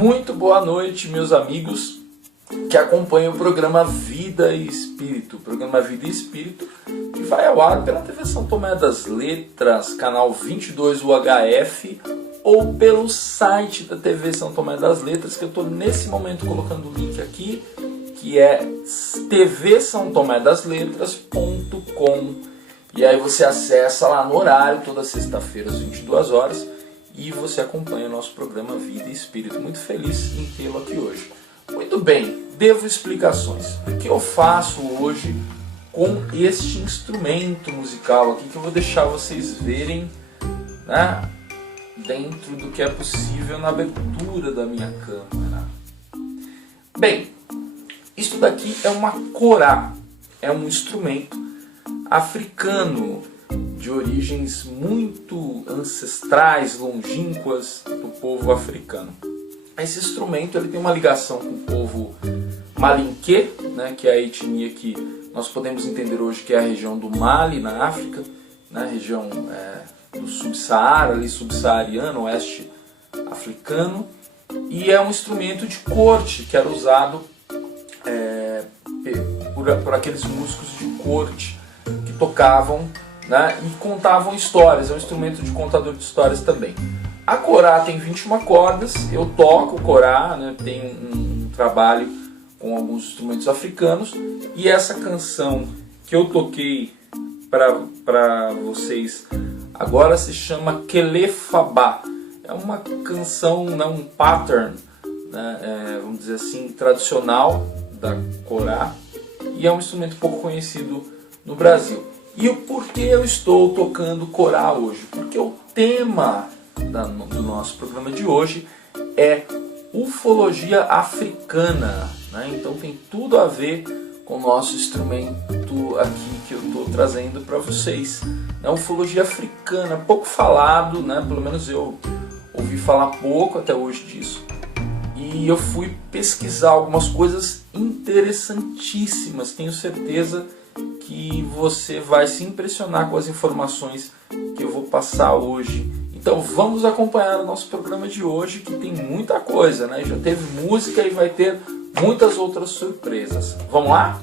Muito boa noite, meus amigos que acompanham o programa Vida e Espírito. O programa Vida e Espírito que vai ao ar pela TV São Tomé das Letras, canal 22 UHF, ou pelo site da TV São Tomé das Letras, que eu estou nesse momento colocando o link aqui, que é tvsãotomédasletras.com. E aí você acessa lá no horário, toda sexta-feira às 22 horas, e você acompanha o nosso programa Vida e Espírito. Muito feliz em tê-lo aqui hoje. Muito bem, devo explicações. O que eu faço hoje com este instrumento musical aqui, que eu vou deixar vocês verem, né, dentro do que é possível na abertura da minha câmera. Bem, isso daqui é uma corá, é um instrumento africano de origens muito ancestrais, longínquas do povo africano. Esse instrumento ele tem uma ligação com o povo malinquê, né, que é a etnia que nós podemos entender hoje que é a região do Mali, na África, né, região do Subsaara, ali subsaariano, oeste africano, e é um instrumento de corte que era usado por aqueles músicos de corte que tocavam, né, e contavam histórias. É um instrumento de contador de histórias também. A corá tem 21 cordas, eu toco corá, né, tenho um trabalho com alguns instrumentos africanos, e essa canção que eu toquei para vocês agora se chama Kelefabá. É uma canção, né, um pattern, né, vamos dizer assim, tradicional da corá, e é um instrumento pouco conhecido no Brasil. E o porquê eu estou tocando corá hoje? Porque o tema do nosso programa de hoje é ufologia africana, né? Então tem tudo a ver com o nosso instrumento aqui que eu estou trazendo para vocês. É ufologia africana, pouco falado, né? Pelo menos eu ouvi falar pouco até hoje disso. E eu fui pesquisar algumas coisas interessantíssimas. Tenho certeza que você vai se impressionar com as informações que eu vou passar hoje. Então vamos acompanhar o nosso programa de hoje, que tem muita coisa, né? Já teve música e vai ter muitas outras surpresas. Vamos lá?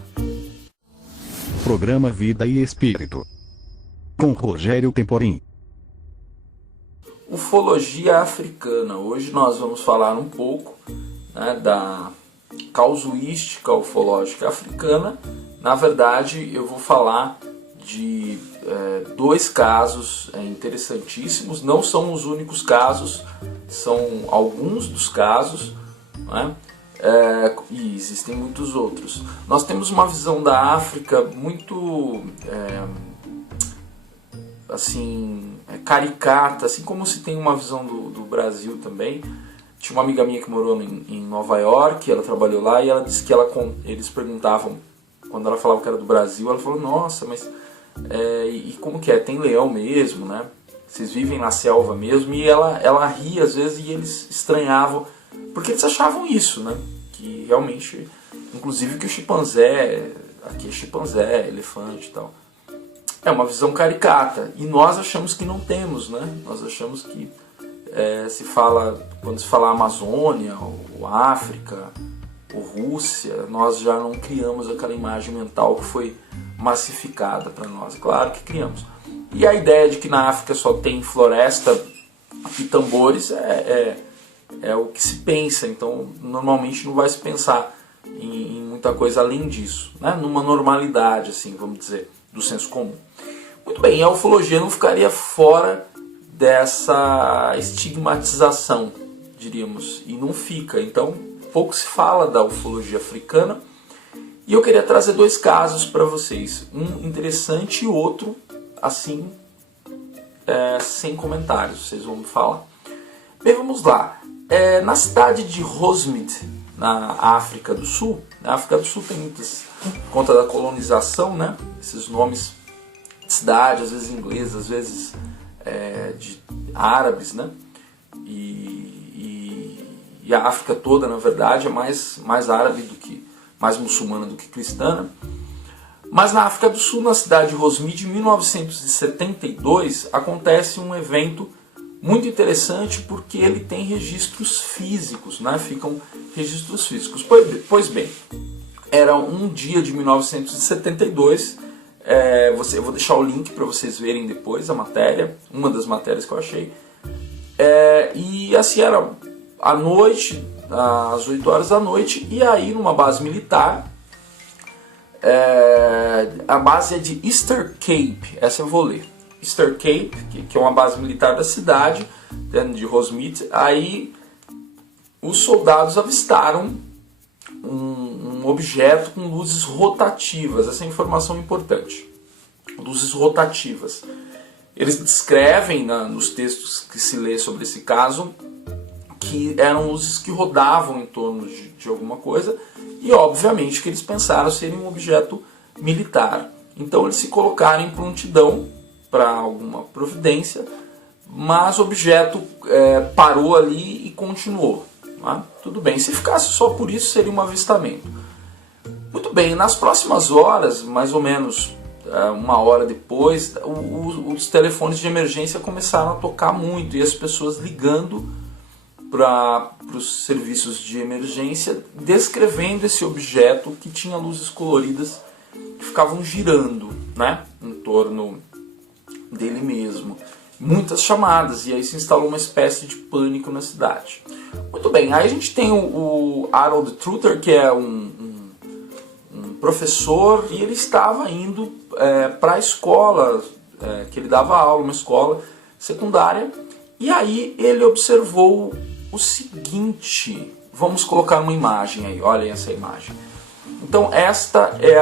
Programa Vida e Espírito, com Rogério Temporim. Ufologia africana. Hoje nós vamos falar um pouco, né, da casuística ufológica africana. Na verdade, eu vou falar de dois casos interessantíssimos. Não são os únicos casos, são alguns dos casos, né? E existem muitos outros. Nós temos uma visão da África muito caricata, assim como se tem uma visão do Brasil também. Tinha uma amiga minha que morou em Nova York, ela trabalhou lá, e ela disse que eles perguntavam, quando ela falava que era do Brasil, ela falou: nossa, mas e como que é? Tem leão mesmo, né? Vocês vivem na selva mesmo? E ela ria às vezes, e eles estranhavam, porque eles achavam isso, né? Que realmente, inclusive que o chimpanzé, aqui é chimpanzé, elefante e tal. É uma visão caricata, e nós achamos que não temos, né? Nós achamos que quando se fala Amazônia, ou África, ou Rússia, nós já não criamos aquela imagem mental que foi massificada para nós. Claro que criamos. E a ideia de que na África só tem floresta e tambores é o que se pensa. Então normalmente não vai se pensar em muita coisa além disso, né? Numa normalidade, assim, vamos dizer, do senso comum. Muito bem, a ufologia não ficaria fora dessa estigmatização, diríamos, e não fica. Então pouco se fala da ufologia africana, e eu queria trazer dois casos para vocês, um interessante e outro assim, sem comentários, vocês vão me falar. Bem, vamos lá. Na cidade de Hogsmeade, na África do Sul, na África do Sul tem muitas, por conta da colonização, né, esses nomes de cidade, às vezes ingleses, às vezes de árabes, né, e a África toda, na verdade, é mais árabe do que, mais muçulmana do que cristã. Mas na África do Sul, na cidade de Hogsmeade, em 1972, acontece um evento Muito interessante porque ele tem registros físicos, né? Ficam registros físicos. Pois bem, era um dia de 1972, eu vou deixar o link para vocês verem depois a matéria, uma das matérias que eu achei. E assim, era à noite, às 8 horas da noite, e aí numa base militar, a base é de Easter Cape, essa eu vou ler. Easter Cape, que é uma base militar da cidade, de Rosemead. Aí os soldados avistaram um objeto com luzes rotativas. Essa é informação é importante. Luzes rotativas. Eles descrevem nos textos que se lê sobre esse caso que eram luzes que rodavam em torno de alguma coisa, e obviamente que eles pensaram serem um objeto militar. Então eles se colocaram em prontidão para alguma providência, mas o objeto parou ali e continuou. Né? Tudo bem, se ficasse só por isso seria um avistamento. Muito bem, nas próximas horas, mais ou menos uma hora depois, os telefones de emergência começaram a tocar muito e as pessoas ligando para os serviços de emergência, descrevendo esse objeto que tinha luzes coloridas que ficavam girando, né, em torno dele mesmo. Muitas chamadas, e aí se instalou uma espécie de pânico na cidade. Muito bem, aí a gente tem o Harold Truter, que é um professor, e ele estava indo para a escola, que ele dava aula, uma escola secundária, e aí ele observou o seguinte, vamos colocar uma imagem aí, olhem essa imagem. Então esta é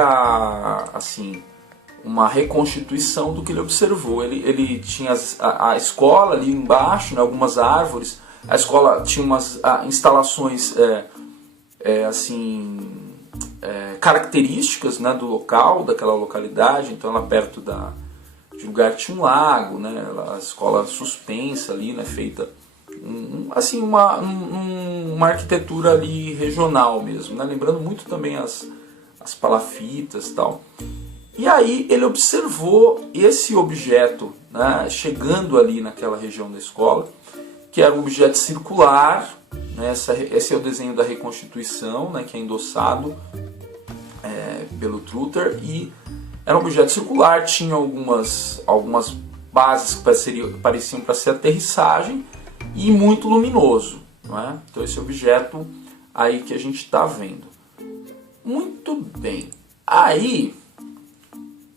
uma reconstituição do que ele observou. Ele tinha a escola ali embaixo, né, algumas árvores. A escola tinha umas instalações características, né, do local, daquela localidade. Então ela perto de um lugar que tinha um lago, né, a escola suspensa ali, né, feita uma arquitetura ali regional mesmo, né, lembrando muito também as palafitas e tal. E aí ele observou esse objeto, né, chegando ali naquela região da escola, que era um objeto circular, né, esse é o desenho da reconstituição, né, que é endossado pelo Truter, e era um objeto circular, tinha algumas bases que pareciam para ser aterrissagem e muito luminoso, não é? Então esse objeto aí que a gente está vendo. Muito bem, aí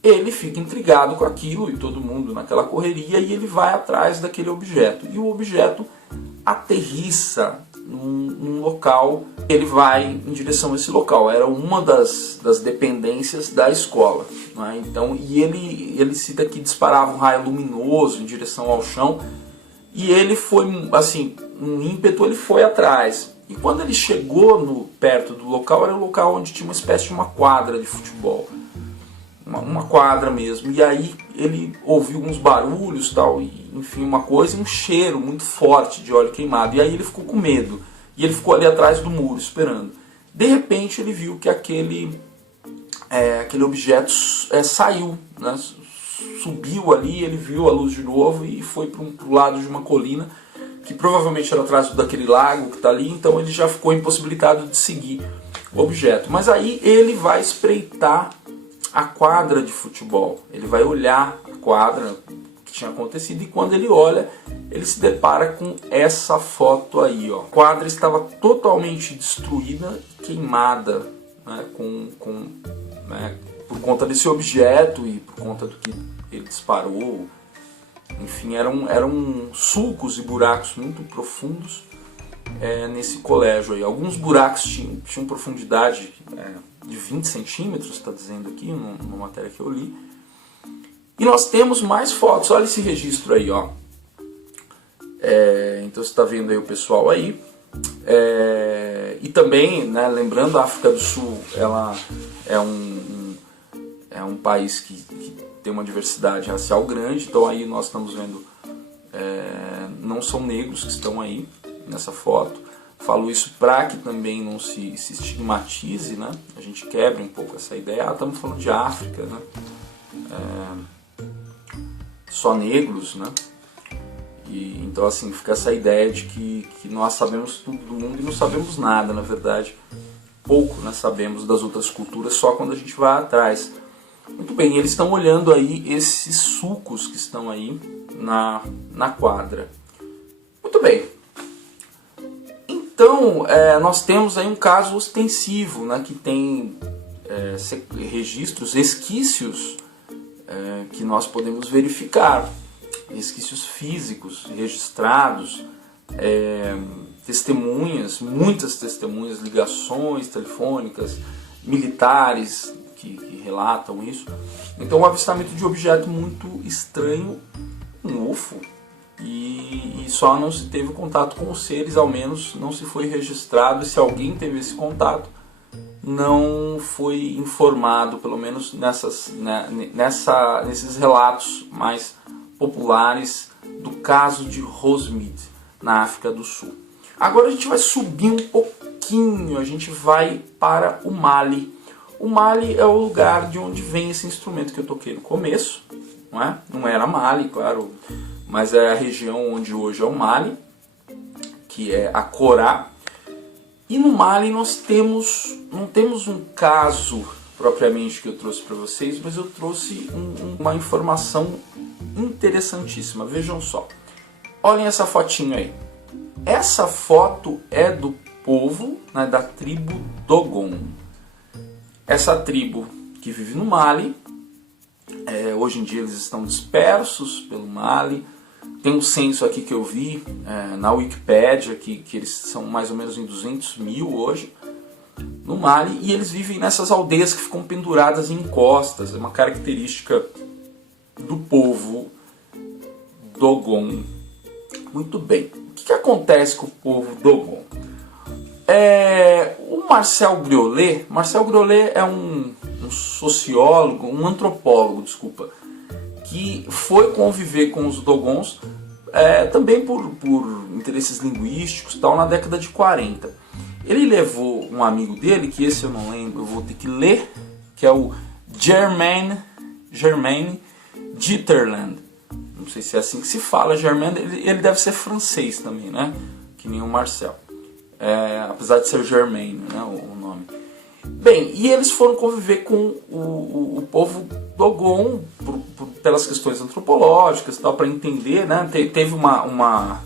ele fica intrigado com aquilo e todo mundo naquela correria, e ele vai atrás daquele objeto. E o objeto aterrissa num local, ele vai em direção a esse local. Era uma das dependências da escola. Né? Então, e ele cita que disparava um raio luminoso em direção ao chão, e ele foi, assim, um ímpeto, ele foi atrás. E quando ele chegou perto do local, era o local onde tinha uma espécie de uma quadra de futebol. Uma quadra mesmo, e aí ele ouviu uns barulhos, tal, e, enfim, uma coisa, um cheiro muito forte de óleo queimado, e aí ele ficou com medo, e ele ficou ali atrás do muro esperando. De repente ele viu que aquele objeto saiu, né, subiu ali, ele viu a luz de novo e foi para o lado de uma colina, que provavelmente era atrás daquele lago que está ali, então ele já ficou impossibilitado de seguir o objeto. Mas aí ele vai espreitar a quadra de futebol, ele vai olhar a quadra que tinha acontecido, e quando ele olha, ele se depara com essa foto aí, ó. A quadra estava totalmente destruída, queimada, né, né, por conta desse objeto e por conta do que ele disparou. Enfim, eram sulcos e buracos muito profundos nesse colégio aí. Alguns buracos tinham profundidade de 20 centímetros, está dizendo aqui numa matéria que eu li. E nós temos mais fotos, olha esse registro aí, ó. Então você está vendo aí o pessoal aí. E também, né, lembrando, a África do Sul ela é um país que tem uma diversidade racial grande, então aí nós estamos vendo, não são negros que estão aí nessa foto. Falo isso para que também não se estigmatize, né? A gente quebre um pouco essa ideia. Estamos falando de África, né? Só negros, né? E, então assim, fica essa ideia de que nós sabemos tudo do mundo e não sabemos nada, na verdade. Pouco nós sabemos das outras culturas, só quando a gente vai atrás. Muito bem, eles estão olhando aí esses sucos que estão aí na quadra. Muito bem. Então, nós temos aí um caso ostensivo, né, que tem registros, resquícios que nós podemos verificar. Resquícios físicos registrados, testemunhas, muitas testemunhas, ligações telefônicas, militares que relatam isso. Então, um avistamento de objeto muito estranho, um UFO, e só não se teve contato com os seres, ao menos não se foi registrado, e se alguém teve esse contato, não foi informado, pelo menos nesses relatos mais populares do caso de Rosemead, na África do Sul. Agora a gente vai subir um pouquinho, a gente vai para o Mali. O Mali é o lugar de onde vem esse instrumento que eu toquei no começo, não é? Não era Mali, claro, mas é a região onde hoje é o Mali, que é a Corá. E no Mali nós não temos um caso propriamente que eu trouxe para vocês, mas eu trouxe uma informação interessantíssima. Vejam só, olhem essa fotinho aí. Essa foto é do povo, né, da tribo Dogon. Essa tribo que vive no Mali, hoje em dia eles estão dispersos pelo Mali. Tem um censo aqui que eu vi na Wikipédia, que eles são mais ou menos em 200 mil hoje, no Mali, e eles vivem nessas aldeias que ficam penduradas em encostas. É uma característica do povo Dogon. Muito bem. O que acontece com o povo Dogon? O Marcel Griolet é um sociólogo, um antropólogo, desculpa, que foi conviver com os Dogons também por interesses linguísticos, tal, na década de 40. Ele levou um amigo dele, que esse eu não lembro, eu vou ter que ler, que é o Germain Dieterland. Não sei se é assim que se fala, Germain, ele deve ser francês também, né? Que nem o Marcel. Apesar de ser Germain, né, o nome. Bem, e eles foram conviver com o povo Dogon pelas questões antropológicas, tal, para entender, né? Teve uma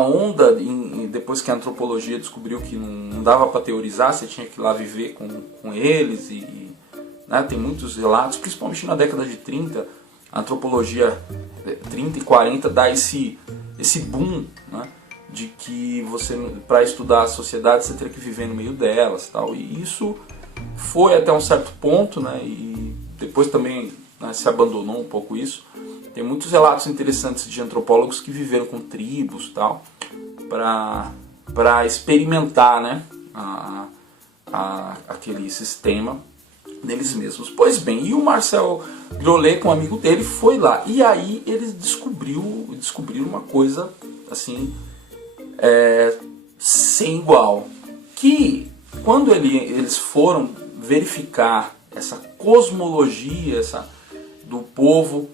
onda depois que a antropologia descobriu que não dava para teorizar, você tinha que ir lá viver com eles, né, tem muitos relatos, principalmente na década de 30, a antropologia 30 e 40 dá esse boom, né, de que você, para estudar a sociedade, você teria que viver no meio delas, tal, e isso foi até um certo ponto, né, e depois também, né, se abandonou um pouco isso. Tem muitos relatos interessantes de antropólogos que viveram com tribos, tal, para experimentar, né, aquele sistema deles mesmos. Pois bem, e o Marcel Griolet, com um amigo dele, foi lá. E aí eles descobriram uma coisa assim, sem igual. Que quando eles foram verificar essa cosmologia do povo,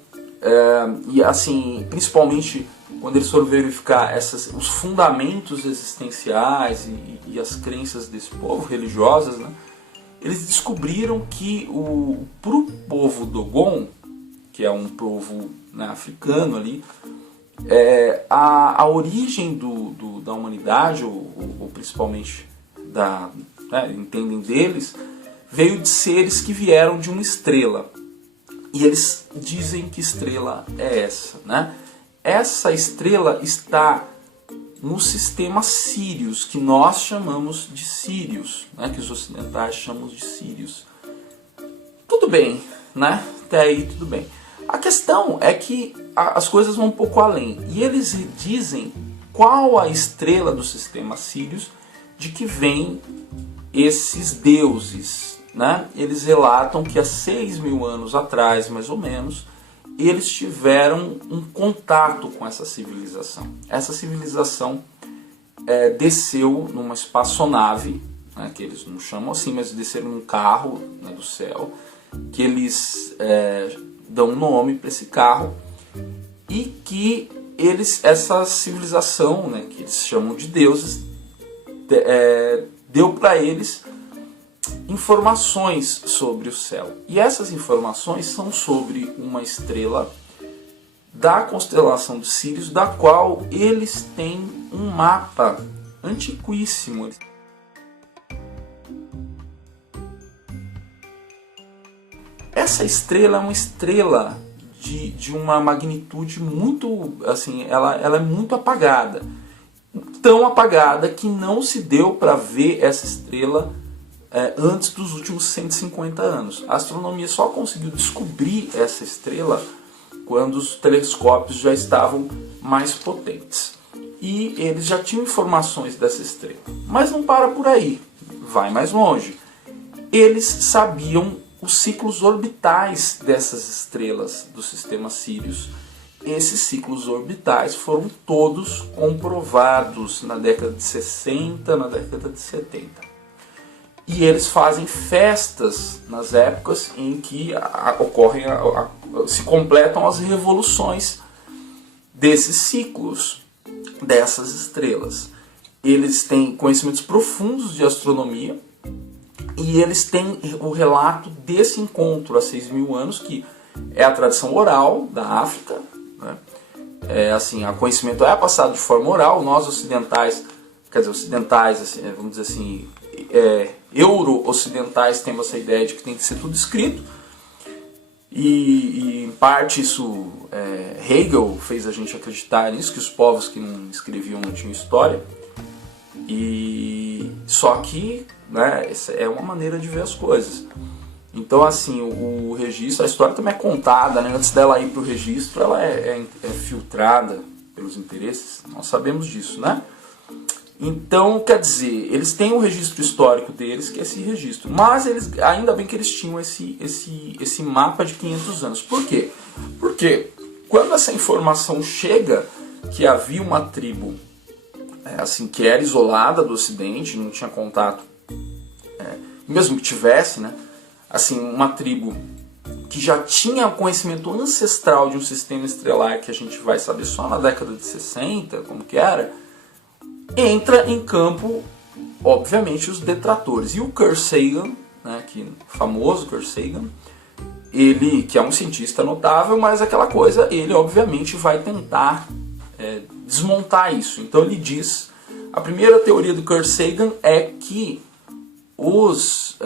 e assim, principalmente quando eles foram verificar os fundamentos existenciais e as crenças desse povo, religiosas, né, eles descobriram que pro povo Dogon, que é um povo, né, africano ali, a origem da humanidade, ou principalmente entendem deles, veio de seres que vieram de uma estrela. E eles dizem que estrela é essa, né? Essa estrela está no sistema Sirius, que nós chamamos de Sirius, né? Que os ocidentais chamam de Sirius. Tudo bem, né? Até aí tudo bem. A questão é que as coisas vão um pouco além. E eles dizem qual a estrela do sistema Sirius de que vem esses deuses, né? Eles relatam que há 6.000 anos atrás, mais ou menos, eles tiveram um contato com essa civilização. Essa civilização desceu numa espaçonave, né, que eles não chamam assim, mas desceram num carro, né, do céu, que eles dão nome para esse carro, e que essa civilização, né, que eles chamam de deuses, deu para eles informações sobre o céu. E essas informações são sobre uma estrela da constelação de Sírios, da qual eles têm um mapa antiquíssimo. Essa estrela é uma estrela de uma magnitude muito, assim, ela é muito apagada. Tão apagada que não se deu para ver essa estrela antes dos últimos 150 anos. A astronomia só conseguiu descobrir essa estrela quando os telescópios já estavam mais potentes. E eles já tinham informações dessa estrela. Mas não para por aí, vai mais longe. Eles sabiam os ciclos orbitais dessas estrelas do sistema Sírios. Esses ciclos orbitais foram todos comprovados na década de 60, na década de 70. E eles fazem festas nas épocas em que se completam as revoluções desses ciclos, dessas estrelas. Eles têm conhecimentos profundos de astronomia e eles têm o relato desse encontro há 6.000 anos, que é a tradição oral da África, né? Assim, o conhecimento é passado de forma oral. Nós ocidentais, assim, vamos dizer assim, euro-ocidentais, temos essa ideia de que tem que ser tudo escrito, e em parte isso, Hegel fez a gente acreditar nisso, que os povos que não escreviam não tinham história, e só que, né, essa é uma maneira de ver as coisas. Então, assim, o registro, a história também é contada, né? Antes dela ir para o registro, ela é filtrada pelos interesses, nós sabemos disso, né? Então, quer dizer, eles têm um registro histórico deles, que é esse registro. Mas eles, ainda bem que eles tinham esse mapa de 500 anos. Por quê? Porque quando essa informação chega que havia uma tribo assim, que era isolada do Ocidente, não tinha contato, mesmo que tivesse, né? Assim, uma tribo que já tinha conhecimento ancestral de um sistema estrelar que a gente vai saber só na década de 60, como que era, entra em campo, obviamente, os detratores. E o Carl Sagan, né, o famoso Carl Sagan, ele, que é um cientista notável, mas aquela coisa, ele obviamente vai tentar desmontar isso. Então ele diz, a primeira teoria do Carl Sagan é que os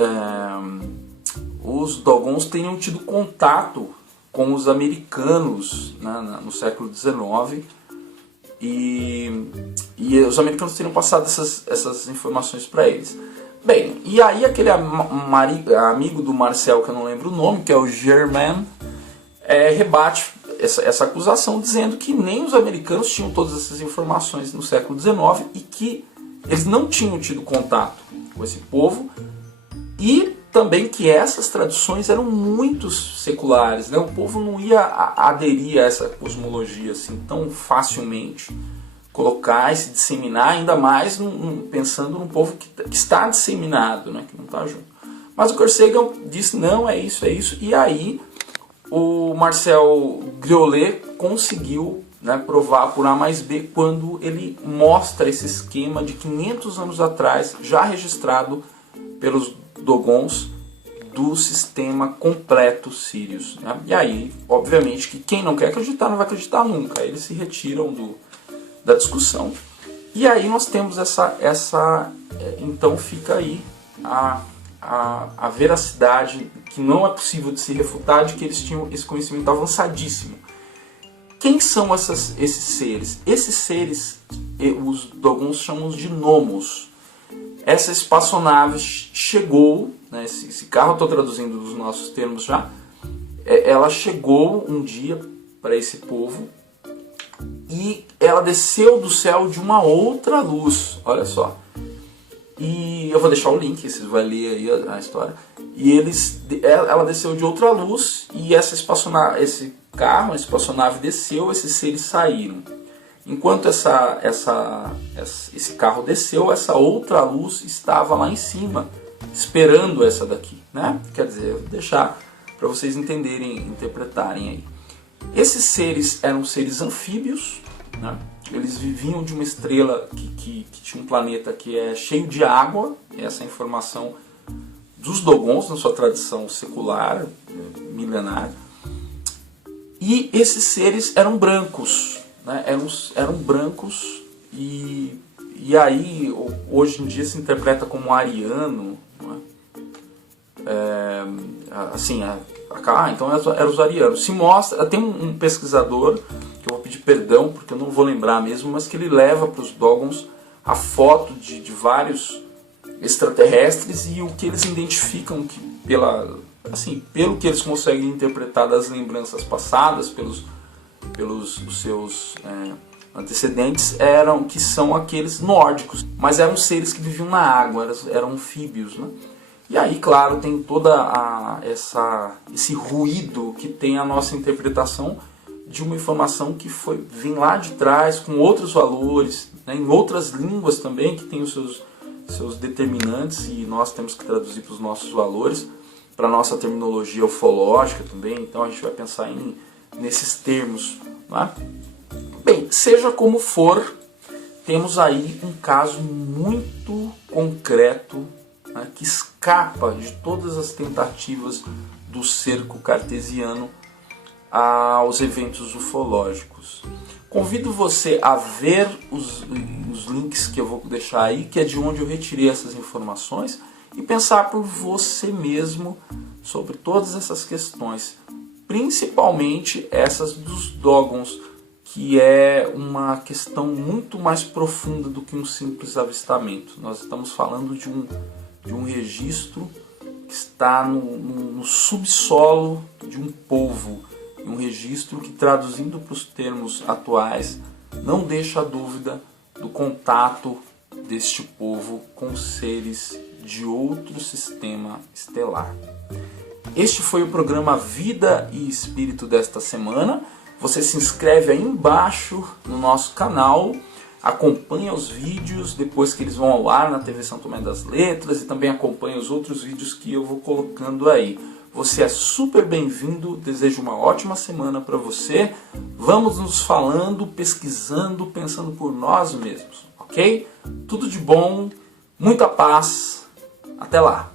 Dogons tenham tido contato com os americanos, né, no século XIX, e os americanos teriam passado essas informações para eles. Bem, e aí aquele amigo do Marcel, que eu não lembro o nome, que é o Germain, rebate essa acusação, dizendo que nem os americanos tinham todas essas informações no século XIX e que eles não tinham tido contato com esse povo, e também que essas tradições eram muito seculares, né? O povo não ia aderir a essa cosmologia assim tão facilmente, colocar e se disseminar, ainda mais pensando num povo que está disseminado, né? Que não está junto. Mas o Carl Sagan disse, não, é isso, e aí o Marcel Griollet conseguiu, né, provar por A mais B quando ele mostra esse esquema de 500 anos atrás, já registrado pelos Dogons, do sistema completo Sírios, né? E aí, obviamente, que quem não quer acreditar não vai acreditar nunca. Eles se retiram da discussão. E aí nós temos então fica aí a veracidade, que não é possível de se refutar, de que eles tinham esse conhecimento avançadíssimo. Quem são esses seres? Esses seres, os Dogons chamam de Nomos. Essa espaçonave chegou, né, esse carro eu estou traduzindo dos nossos termos já, ela chegou um dia para esse povo e ela desceu do céu de uma outra luz, olha só. E eu vou deixar o link, vocês vão ler aí a história. E ela desceu de outra luz e esse carro, a espaçonave desceu, esses seres saíram. Enquanto esse carro desceu, essa outra luz estava lá em cima, esperando essa daqui, né? Quer dizer, eu vou deixar para vocês entenderem, interpretarem aí. Esses seres eram seres anfíbios, né? Eles viviam de uma estrela que tinha um planeta que é cheio de água. Essa é a informação dos Dogons na sua tradição secular, milenar. E esses seres eram brancos, né? Eram brancos e aí hoje em dia se interpreta como ariano, né? Então eram os arianos. Se mostra, tem um pesquisador, que eu vou pedir perdão porque eu não vou lembrar mesmo, mas que ele leva para os Dogons a foto de vários extraterrestres e o que eles identificam que pelo que eles conseguem interpretar das lembranças passadas, pelos os seus antecedentes, que são aqueles nórdicos, mas eram seres que viviam na água, eram anfíbios, né? E aí, claro, tem toda esse ruído que tem a nossa interpretação de uma informação que vem lá de trás, com outros valores, né, em outras línguas também, que tem os seus determinantes, e nós temos que traduzir para os nossos valores, para a nossa terminologia ufológica também. Então a gente vai pensar nesses termos, né? Bem, seja como for, temos aí um caso muito concreto, né, que escapa de todas as tentativas do cerco cartesiano aos eventos ufológicos. Convido você a ver os links que eu vou deixar aí, que é de onde eu retirei essas informações, e pensar por você mesmo sobre todas essas questões, principalmente essas dos Dogons, que é uma questão muito mais profunda do que um simples avistamento. Nós estamos falando de um registro que está no subsolo de um povo, um registro que, traduzindo para os termos atuais, não deixa dúvida do contato deste povo com seres de outro sistema estelar. Este foi o programa Vida e Espírito desta semana. Você se inscreve aí embaixo no nosso canal, acompanha os vídeos depois que eles vão ao ar na TV São Tomé das Letras, e também acompanha os outros vídeos que eu vou colocando aí. Você é super bem-vindo, desejo uma ótima semana para você. Vamos nos falando, pesquisando, pensando por nós mesmos, ok? Tudo de bom, muita paz, até lá!